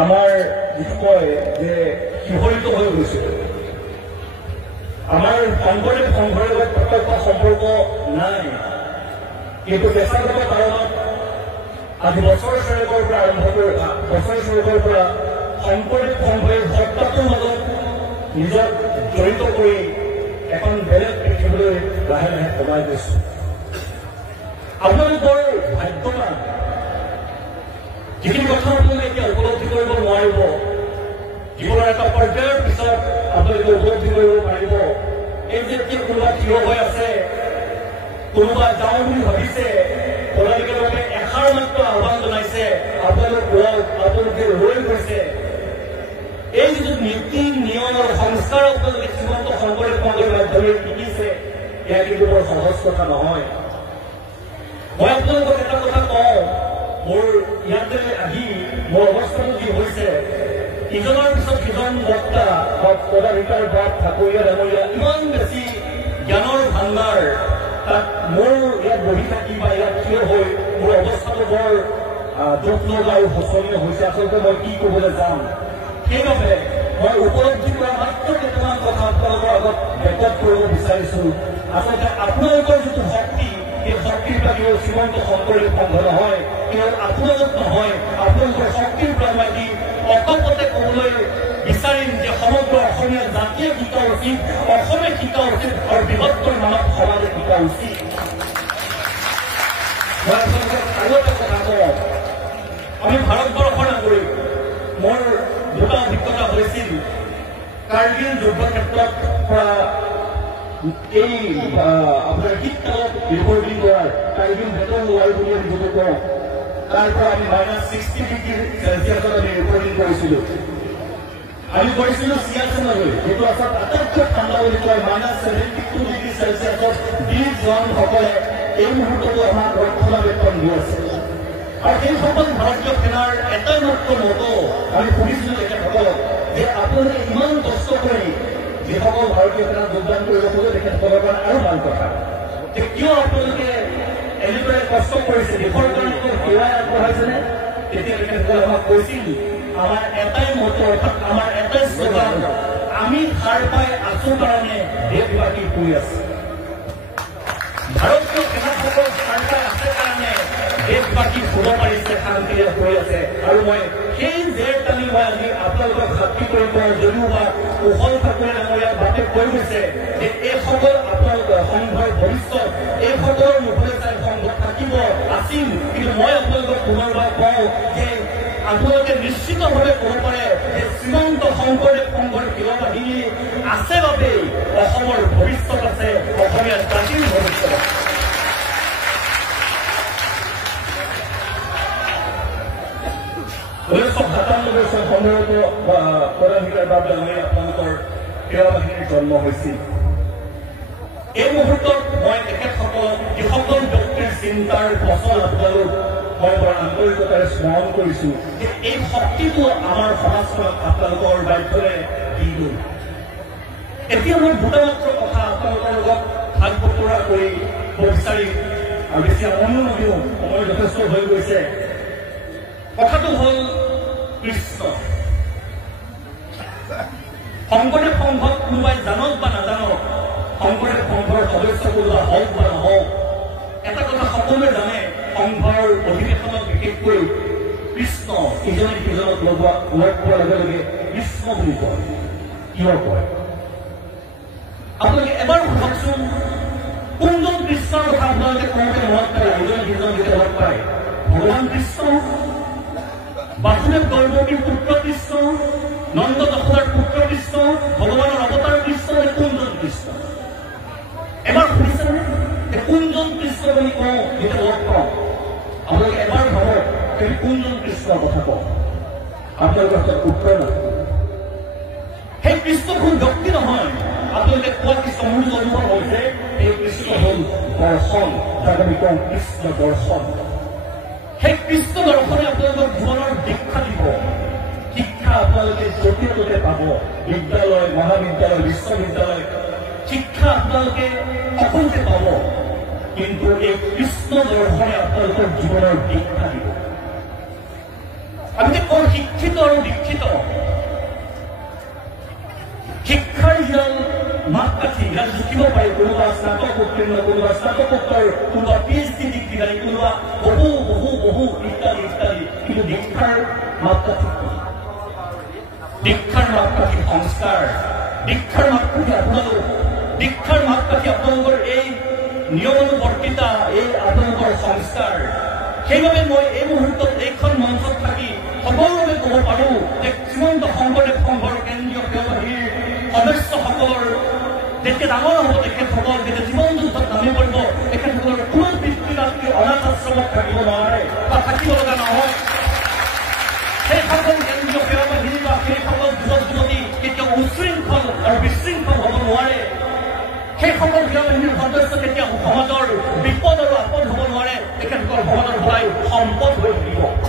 আমাৰ যিটো কয় যে শিহৰিত হৈ গৈছিল আমাৰ শংকৰদেৱ সংঘৰ লগত প্ৰত্যক্ষ সম্পৰ্ক নাই, কিন্তু পেছাগত কাৰণত আজি বছৰ চৰেকৰ পৰা আৰম্ভ কৰি শংকৰদেৱ সংঘই সত্তাটোৰ মাজত নিজক জড়িত কৰি এখন বেলেগ পৃথিৱীলৈ লাহে লাহে সোমাই গৈছে। আপোনালোকৰ ভাগ্যৱান, যিখিনি কথা আপোনালোকে এতিয়া উপলব্ধি কৰিব নোৱাৰিব, জীৱনৰ এটা পৰ্যায়ৰ পিছত আপোনালোকে উপলব্ধি কৰিব পাৰিব। এই যে এতিয়া কোনোবা থিয় হৈ আছে, কোনোবা যাওঁ বুলি ভাবিছে, আপোনালোকে এষাৰ মাত্ৰ আহ্বান জনাইছে, আপোনালোক ওলাওক, আপোনালোকে ৰৈ গৈছে। এই যিটো নীতি নিয়ম আৰু সংস্কাৰ আপোনালোকে শ্ৰীমন্ত শংকৰদেৱ সংঘৰ মাধ্যমেৰে শিকিছে, এয়া কিন্তু বৰ সহজ কথা নহয়। মই আপোনালোকক এটা কথা কওঁ, মোৰ ইয়াতে আহি মোৰ অৱস্থাটো যি হৈছে, ইজনৰ পিছত সিজন বক্তা বা পদাধিকাৰ বা ঠাকুৰীয়া ডাঙৰীয়া ইমান বেছি জ্ঞানৰ ভাণ্ডাৰ, তাত মোৰ ইয়াত বহি থাকি বা ইয়াত থিয় হৈ মোৰ অৱস্থাটো বৰ দুখ লগা আৰু শোচনীয় হৈছে। আচলতে মই কি ক'বলৈ যাম, সেইবাবে মই উপলব্ধি কৰা মাত্ৰ কেইটামান কথা আপোনালোকৰ আগত ব্যক্ত কৰিব বিচাৰিছো। আচলতে আপোনালোকৰ যিটো শক্তি, এই শক্তিৰ পৰা কেৱল শ্ৰীমন্ত শংকৰদেৱ সংঘ নহয়, কেৱল আপোনালোক নহয়, আপোনালোকৰ শক্তিৰ পৰা মই অকপতে ক'বলৈ বিচাৰিম যে সমগ্ৰ অসমীয়া জাতিয়ে শিকা উচিত, অসমে শিকা উচিত আৰু বৃহত্তৰ মানৱ সমাজে শিকা উচিত। মই আপোনালোকক আৰু এটা কথা কওঁ, আমি ভাৰতবৰ্ষৰ নাগৰিক। মোৰ দুটা অভিজ্ঞতা হৈছিল কাৰ্গিল যুদ্ধ ক্ষেত্ৰত পৰা এই আপোনাৰ শীতকালত ৰিপৰ্টিং কৰাৰ কাৰ্গিল বেটল ৱাৰ বুলি আমি যিটো কওঁ, তাৰ পৰা আমি -60 ডিগ্ৰী চেলচিয়াছত আমি ৰিপৰ্টিং কৰিছিলোঁ। আমি কৰিছিলোঁ চিয়াচেনলৈ, যিটো আচলতে আটাইতকৈ ঠাণ্ডা বুলি কয়, -72 ডিগ্ৰী চেলচিয়াছত বীৰ জোৱানসকলে এই মুহূৰ্ততো আমাক ৰক্ষণাবেক্ষণ দি আছে। আৰু সেইসকল ভাৰতীয় সেনাৰ এটাই মাত্ৰ মতো আমি সুধিছিলোঁ তেখেতসকলক যে আপোনালোকে ইমান কষ্ট কৰি যিসকল ভাৰতীয় সেনাত যোগদান কৰিব খোজে তেখেতসকলৰ কাৰণে আৰু ভাল কথা, কিয় আপোনালোকে এনেদৰে কষ্ট কৰিছে, দেশৰ কাৰণে সেৱাই আগবঢ়াইছেনে? তেতিয়া তেখেতসকলে আমাক কৈছিল, আমাৰ এটাই মতো, অৰ্থাৎ আমাৰ এটাই শ্লোগান, আমি সাৰ পাই আছো কাৰণে দেশবাসী শুই আছে। ভাৰতীয় সেনাসকল সাৰ পাই আছে কাৰণে দেশবাসী শুব পাৰিছে, শান্তিৰে শুই আছে। আৰু মই সেই জেৰ টানি মই আজি আপোনালোকক সাক্ষী কৰি কওঁ, যদিও বা কুশল ঠাকুৰে ডাঙৰীয়া বাটে কৈ গৈছে যে এইসকল আপোনালোকৰ সংঘৰ ভৱিষ্যত, এইসকলৰ মুখলৈ চাই সংঘ থাকিব আছিল, কিন্তু মই আপোনালোকক পুনৰবাৰ কওঁ যে আপোনালোকে নিশ্চিতভাৱে ক'ব পাৰে যে শ্ৰীমন্ত শংকৰদেৱ সংঘৰ শিৰবাহিনী আছে বাবেই অসমৰ ভৱিষ্যত আছে, অসমীয়া জাতিৰ ভৱিষ্যত আছে। সম্ভৱত পদাধিকাৰ বা আপোনালোকৰ সেৱাবাহিনীৰ জন্ম হৈছিল। এই মুহূৰ্তত মই তেখেতসকলক যিসকল ব্যক্তিৰ চিন্তাৰ ফচল আপোনালোক মই বৰ আন্তৰিকতাৰে স্মৰণ কৰিছো যে এই শক্তিটো আমাৰ সমাজখনক আপোনালোকৰ দায়িত্বৰে দি গ'ল। এতিয়া মই দুটা মাত্ৰ কথা আপোনালোকৰ লগত ভাগ বতৰা কৰি বিচাৰি আৰু বেছি আমনিও নহওঁ, সময় যথেষ্ট হৈ গৈছে। কথাটো হ'ল কৃষ্ণ। শংকৰদেৱ সংঘত কোনোবাই জানক বা নাজানক, শংকৰদেৱ সংঘৰ সদস্য কোনোবা হওক বা নহওক, এটা কথা সকলোৱে জানে, সংঘৰ অধিৱেশনত বিশেষকৈ কৃষ্ণ ইজনে সিজনক লগ পোৱাৰ লগে লগে কৃষ্ণ বুলি কয়। কিয় কয় আপোনালোকে এবাৰ ভাবকচোন, কোনজন কৃষ্ণৰ কথা আপোনালোকে কওঁতে মনত পায়? ইজনে সিজন যেতিয়া লগ পায়, ভগৱান কৃষ্ণ, বাসুদেৱ গৰ্ভৱতীৰ পুত্ৰ কৃষ্ণ, নন্দ যশোদাৰ পুত্ৰ কৃষ্ণ, ভগৱানৰ অৱতাৰ কৃষ্ণ, কোনজন কৃষ্ণ? এবাৰ শুনিছেনে কোনজন কৃষ্ণ বুলি কওঁ যেতিয়া লগ পাওঁ? আপোনালোকে এবাৰ ভাবক কিন্তু কোনজন কৃষ্ণৰ কথা কওঁ? আপোনালোকৰ হাতত উত্তৰ নাথাকে। সেই কৃষ্ণ কোন ব্যক্তি নহয়, আপোনালোকে কোৱা কৃষ্ণ মোৰ অনুভৱ হৈছে এই কৃষ্ণ হ'ল দৰ্শন, যাক আমি কওঁ কৃষ্ণ দৰ্শন। সেই কৃষ্ণ দৰ্শনে আপোনালোকক জীৱনৰ দীক্ষা দিব, শিক্ষা আপোনালোকে য'তে ত'তে পাব, বিদ্যালয়, মহাবিদ্যালয়, বিশ্ববিদ্যালয়, শিক্ষা আপোনালোকে সকলোতে পাব, কিন্তু এই কৃষ্ণ দৰ্শনে আপোনালোকৰ জীৱনৰ দীক্ষা দিব। আমি যে কোন শিক্ষিত আৰু দীক্ষিত শিক্ষাৰ যিমান মাপকাঠি ইয়াত জুখিব পাৰি কোনোবা স্নাতক উত্তীৰ্ণ কোনোবা স্নাতকোত্তৰ কোনোবা PhD ডিগ্ৰীধাৰী কোনোবা বহু বহু বহু ইত্যাদি ইত্যাদি কিন্তু দীক্ষাৰ মাপকাঠি সংস্কাৰ দীক্ষাৰ মাপকাঠি আপোনালোক দীক্ষাৰ মাপকাঠি আপোনালোকৰ এই নিয়মানুবৰ্তিতা এই আপোনালোকৰ সংস্কাৰ সেইবাবে মই এই মুহূৰ্তত এইখন মঞ্চত থাকি সকলোকে ক'ব পাৰোঁ যে শ্ৰীমন্ত শংকৰদেৱ সংঘৰ কেন্দ্ৰীয় সেৱাবাহীৰ সদস্যসকলৰ যেতিয়া ডাঙৰ হ'ব তেখেতসকল যেতিয়া জীৱন যুদ্ধত নামি পৰিব তেখেতসকলৰ কোনো পিতৃ মাতৃ অনাথ আশ্ৰমত থাকিব নোৱাৰে বা থাকিব লগা নহয় সেইসকল কেন্দ্ৰীয় সেৱাবাহী বা সেইসকল যুৱক যুৱতী কেতিয়াও উশৃংখল আৰু বিশৃংখল হ'ব নোৱাৰে সেইসকল সেৱাবাহিনীৰ সদস্য কেতিয়াও সমাজৰ বিপদ আৰু আপদ হ'ব নোৱাৰে তেখেতসকল সমাজৰ সদায় সম্পদ হৈ থাকিব